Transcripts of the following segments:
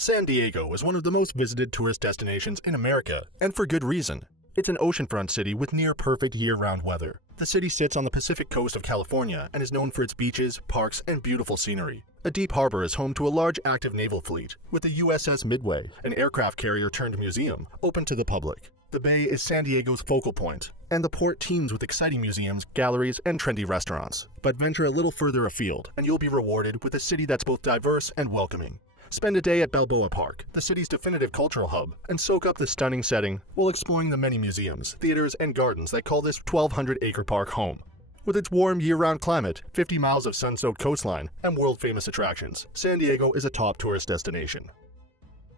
San Diego is one of the most visited tourist destinations in America, and for good reason. It's an oceanfront city with near-perfect year-round weather. The city sits on the Pacific coast of California and is known for its beaches, parks, and beautiful scenery. A deep harbor is home to a large active naval fleet, with the USS Midway, an aircraft carrier turned museum, open to the public. The bay is San Diego's focal point, and the port teems with exciting museums, galleries, and trendy restaurants. But venture a little further afield, and you'll be rewarded with a city that's both diverse and welcoming. Spend a day at Balboa Park, the city's definitive cultural hub, and soak up the stunning setting while exploring the many museums, theaters, and gardens that call this 1,200-acre park home. With its warm year-round climate, 50 miles of sun-soaked coastline, and world-famous attractions, San Diego is a top tourist destination.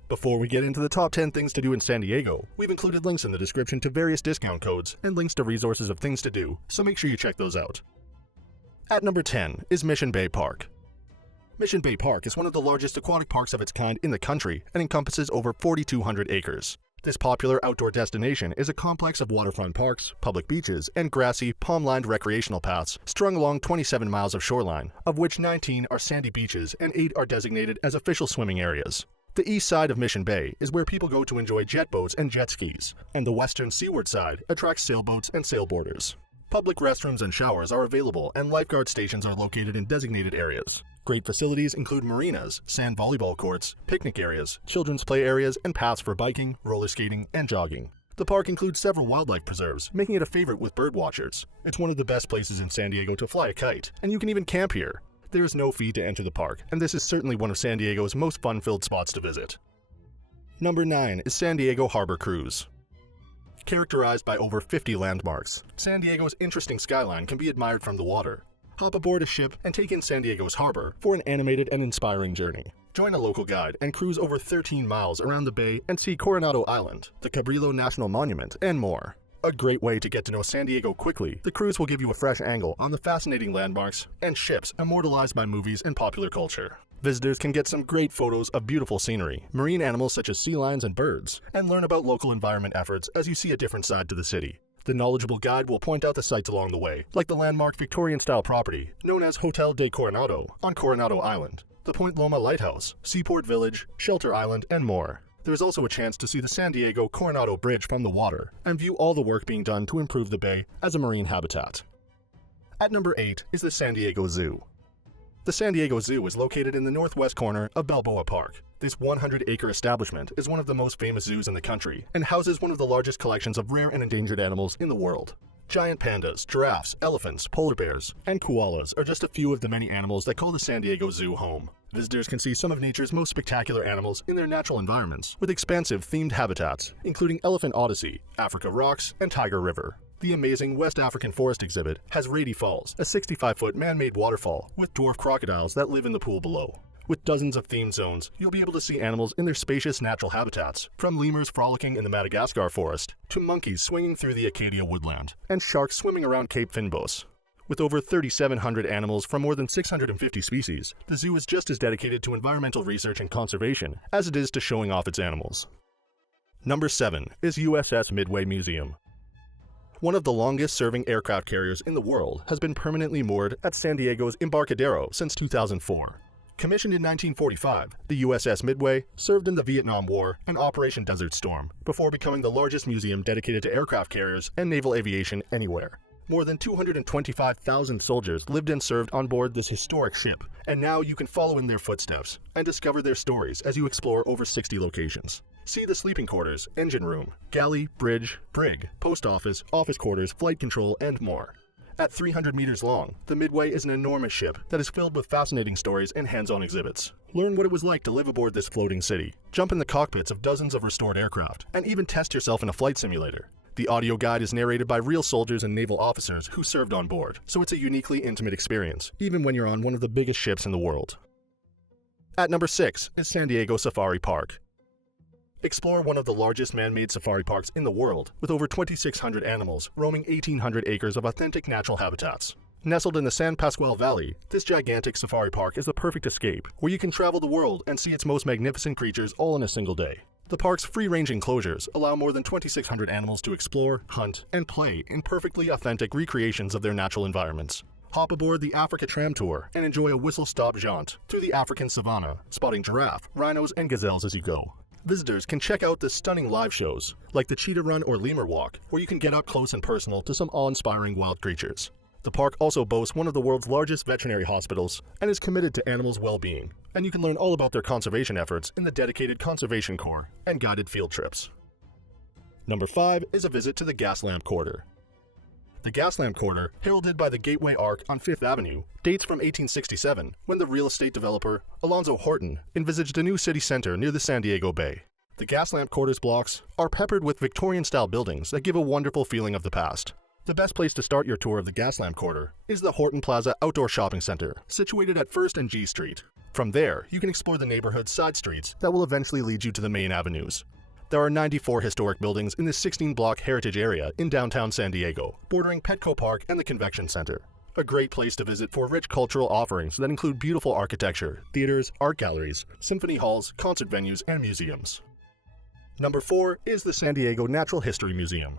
Before we get into the top 10 things to do in San Diego, we've included links in the description to various discount codes and links to resources of things to do, so make sure you check those out. At number 10 is Mission Bay Park. Mission Bay Park is one of the largest aquatic parks of its kind in the country and encompasses over 4,200 acres. This popular outdoor destination is a complex of waterfront parks, public beaches, and grassy, palm-lined recreational paths strung along 27 miles of shoreline, of which 19 are sandy beaches and 8 are designated as official swimming areas. The east side of Mission Bay is where people go to enjoy jet boats and jet skis, and the western seaward side attracts sailboats and sailboarders. Public restrooms and showers are available, and lifeguard stations are located in designated areas. Great facilities include marinas, sand volleyball courts, picnic areas, children's play areas, and paths for biking, roller skating, and jogging. The park includes several wildlife preserves, making it a favorite with bird watchers. It's one of the best places in San Diego to fly a kite, and you can even camp here. There is no fee to enter the park, and this is certainly one of San Diego's most fun-filled spots to visit. Number 9 is San Diego Harbor Cruise. Characterized by over 50 landmarks, San Diego's interesting skyline can be admired from the water. Hop aboard a ship and take in San Diego's harbor for an animated and inspiring journey. Join a local guide and cruise over 13 miles around the bay and see Coronado Island, the Cabrillo National Monument, and more. A great way to get to know San Diego quickly, the cruise will give you a fresh angle on the fascinating landmarks and ships immortalized by movies and popular culture. Visitors can get some great photos of beautiful scenery, marine animals such as sea lions and birds, and learn about local environment efforts as you see a different side to the city. The knowledgeable guide will point out the sights along the way, like the landmark Victorian-style property known as Hotel de Coronado on Coronado Island, the Point Loma Lighthouse, Seaport Village, Shelter Island, and more. There is also a chance to see the San Diego Coronado Bridge from the water and view all the work being done to improve the bay as a marine habitat. At number 8 is the San Diego Zoo. The San Diego Zoo is located in the northwest corner of Balboa Park. This 100-acre establishment is one of the most famous zoos in the country and houses one of the largest collections of rare and endangered animals in the world. Giant pandas, giraffes, elephants, polar bears, and koalas are just a few of the many animals that call the San Diego Zoo home. Visitors can see some of nature's most spectacular animals in their natural environments, with expansive themed habitats, including Elephant Odyssey, Africa Rocks, and Tiger River. The amazing West African Forest exhibit has Rady Falls, a 65-foot man-made waterfall with dwarf crocodiles that live in the pool below. With dozens of themed zones, you'll be able to see animals in their spacious natural habitats, from lemurs frolicking in the Madagascar forest, to monkeys swinging through the Acadia woodland, and sharks swimming around Cape Fynbos. With over 3,700 animals from more than 650 species, the zoo is just as dedicated to environmental research and conservation as it is to showing off its animals. Number 7 is USS Midway Museum. One of the longest-serving aircraft carriers in the world has been permanently moored at San Diego's Embarcadero since 2004. Commissioned in 1945, the USS Midway served in the Vietnam War and Operation Desert Storm before becoming the largest museum dedicated to aircraft carriers and naval aviation anywhere. More than 225,000 soldiers lived and served on board this historic ship, and now you can follow in their footsteps and discover their stories as you explore over 60 locations. See the sleeping quarters, engine room, galley, bridge, brig, post office quarters, flight control, and more. At 300 meters long, the Midway is an enormous ship that is filled with fascinating stories and hands-on exhibits. Learn what it was like to live aboard this floating city, jump in the cockpits of dozens of restored aircraft, and even test yourself in a flight simulator. The audio guide is narrated by real soldiers and naval officers who served on board, so it's a uniquely intimate experience, even when you're on one of the biggest ships in the world. At number 6 is San Diego Safari Park. Explore one of the largest man-made safari parks in the world, with over 2,600 animals roaming 1,800 acres of authentic natural habitats. Nestled in the San Pasqual Valley, this gigantic safari park is the perfect escape, where you can travel the world and see its most magnificent creatures all in a single day. The park's free-range enclosures allow more than 2,600 animals to explore, hunt, and play in perfectly authentic recreations of their natural environments. Hop aboard the Africa Tram Tour and enjoy a whistle-stop jaunt through the African savanna, spotting giraffe, rhinos, and gazelles as you go. Visitors can check out the stunning live shows, like the Cheetah Run or Lemur Walk, where you can get up close and personal to some awe-inspiring wild creatures. The park also boasts one of the world's largest veterinary hospitals and is committed to animals' well-being, and you can learn all about their conservation efforts in the dedicated Conservation Corps and guided field trips. Number 5 is a visit to the Gaslamp Quarter. The Gaslamp Quarter, heralded by the Gateway Arc on 5th Avenue, dates from 1867, when the real estate developer, Alonzo Horton, envisaged a new city center near the San Diego Bay. The Gaslamp Quarter's blocks are peppered with Victorian-style buildings that give a wonderful feeling of the past. The best place to start your tour of the Gaslamp Quarter is the Horton Plaza Outdoor Shopping Center, situated at 1st and G Street. From there, you can explore the neighborhood's side streets that will eventually lead you to the main avenues. There are 94 historic buildings in this 16-block heritage area in downtown San Diego, bordering Petco Park and the Convention Center. A great place to visit for rich cultural offerings that include beautiful architecture, theaters, art galleries, symphony halls, concert venues, and museums. Number 4 is the San Diego Natural History Museum.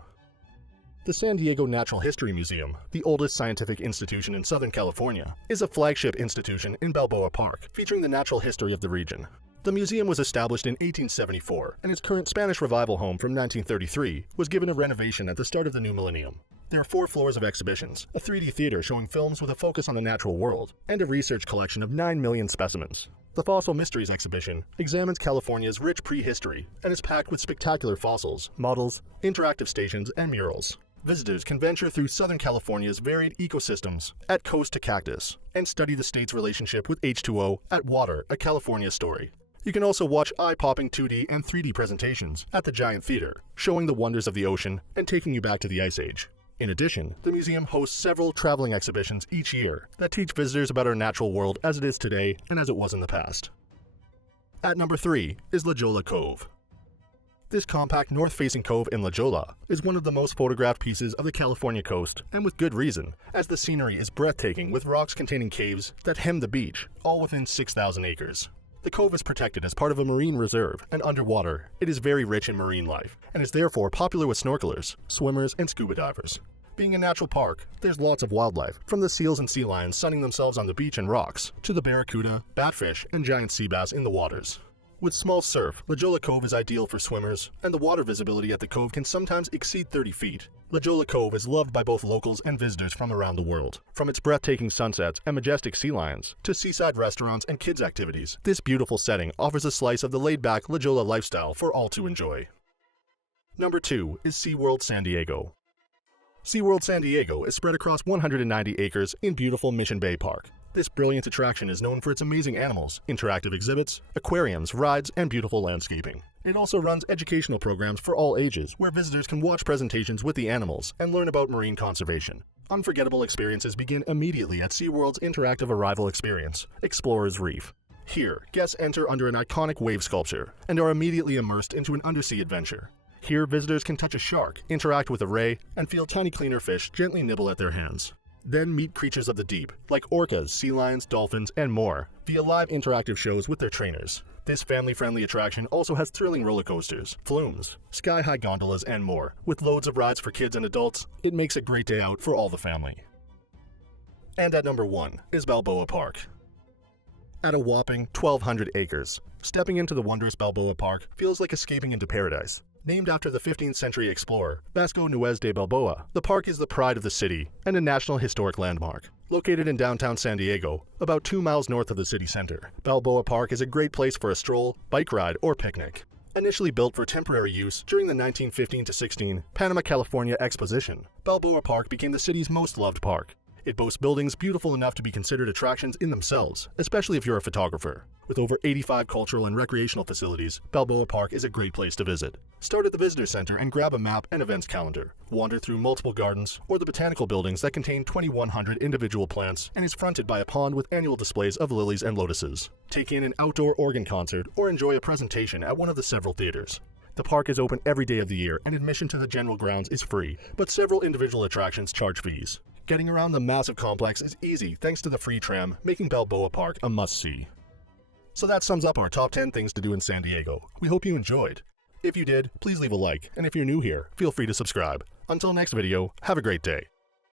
The San Diego Natural History Museum, the oldest scientific institution in Southern California, is a flagship institution in Balboa Park, featuring the natural history of the region. The museum was established in 1874, and its current Spanish Revival home from 1933 was given a renovation at the start of the new millennium. There are 4 floors of exhibitions, a 3D theater showing films with a focus on the natural world, and a research collection of 9 million specimens. The Fossil Mysteries exhibition examines California's rich prehistory and is packed with spectacular fossils, models, interactive stations, and murals. Visitors can venture through Southern California's varied ecosystems, at Coast to Cactus, and study the state's relationship with H2O at Water, a California Story. You can also watch eye-popping 2D and 3D presentations at the Giant Theater, showing the wonders of the ocean and taking you back to the Ice Age. In addition, the museum hosts several traveling exhibitions each year that teach visitors about our natural world as it is today and as it was in the past. At number 3 is La Jolla Cove. This compact north-facing cove in La Jolla is one of the most photographed pieces of the California coast, and with good reason, as the scenery is breathtaking with rocks containing caves that hem the beach, all within 6,000 acres. The cove is protected as part of a marine reserve, and underwater, it is very rich in marine life, and is therefore popular with snorkelers, swimmers, and scuba divers. Being a natural park, there's lots of wildlife, from the seals and sea lions sunning themselves on the beach and rocks, to the barracuda, batfish, and giant sea bass in the waters. With small surf, La Jolla Cove is ideal for swimmers, and the water visibility at the cove can sometimes exceed 30 feet. La Jolla Cove is loved by both locals and visitors from around the world. From its breathtaking sunsets and majestic sea lions, to seaside restaurants and kids' activities, this beautiful setting offers a slice of the laid-back La Jolla lifestyle for all to enjoy. Number 2 is SeaWorld San Diego. SeaWorld San Diego is spread across 190 acres in beautiful Mission Bay Park. This brilliant attraction is known for its amazing animals, interactive exhibits, aquariums, rides, and beautiful landscaping. It also runs educational programs for all ages, where visitors can watch presentations with the animals and learn about marine conservation. Unforgettable experiences begin immediately at SeaWorld's interactive arrival experience, Explorer's Reef. Here, guests enter under an iconic wave sculpture and are immediately immersed into an undersea adventure. Here, visitors can touch a shark, interact with a ray, and feel tiny cleaner fish gently nibble at their hands. Then meet creatures of the deep, like orcas, sea lions, dolphins, and more, via live interactive shows with their trainers. This family-friendly attraction also has thrilling roller coasters, flumes, sky-high gondolas, and more. With loads of rides for kids and adults, it makes a great day out for all the family. And at number 1 is Balboa Park. At a whopping 1,200 acres, stepping into the wondrous Balboa Park feels like escaping into paradise. Named after the 15th century explorer, Vasco Nuez de Balboa, the park is the pride of the city and a National Historic Landmark. Located in downtown San Diego, about 2 miles north of the city center, Balboa Park is a great place for a stroll, bike ride, or picnic. Initially built for temporary use during the 1915-16 Panama, California Exposition, Balboa Park became the city's most loved park. It boasts buildings beautiful enough to be considered attractions in themselves, especially if you're a photographer. With over 85 cultural and recreational facilities, Balboa Park is a great place to visit. Start at the visitor center and grab a map and events calendar. Wander through multiple gardens or the botanical buildings that contain 2,100 individual plants and is fronted by a pond with annual displays of lilies and lotuses. Take in an outdoor organ concert or enjoy a presentation at one of the several theaters. The park is open every day of the year and admission to the general grounds is free, but several individual attractions charge fees. Getting around the massive complex is easy thanks to the free tram, making Balboa Park a must-see. So that sums up our top 10 things to do in San Diego. We hope you enjoyed. If you did, please leave a like, and if you're new here, feel free to subscribe. Until next video, have a great day.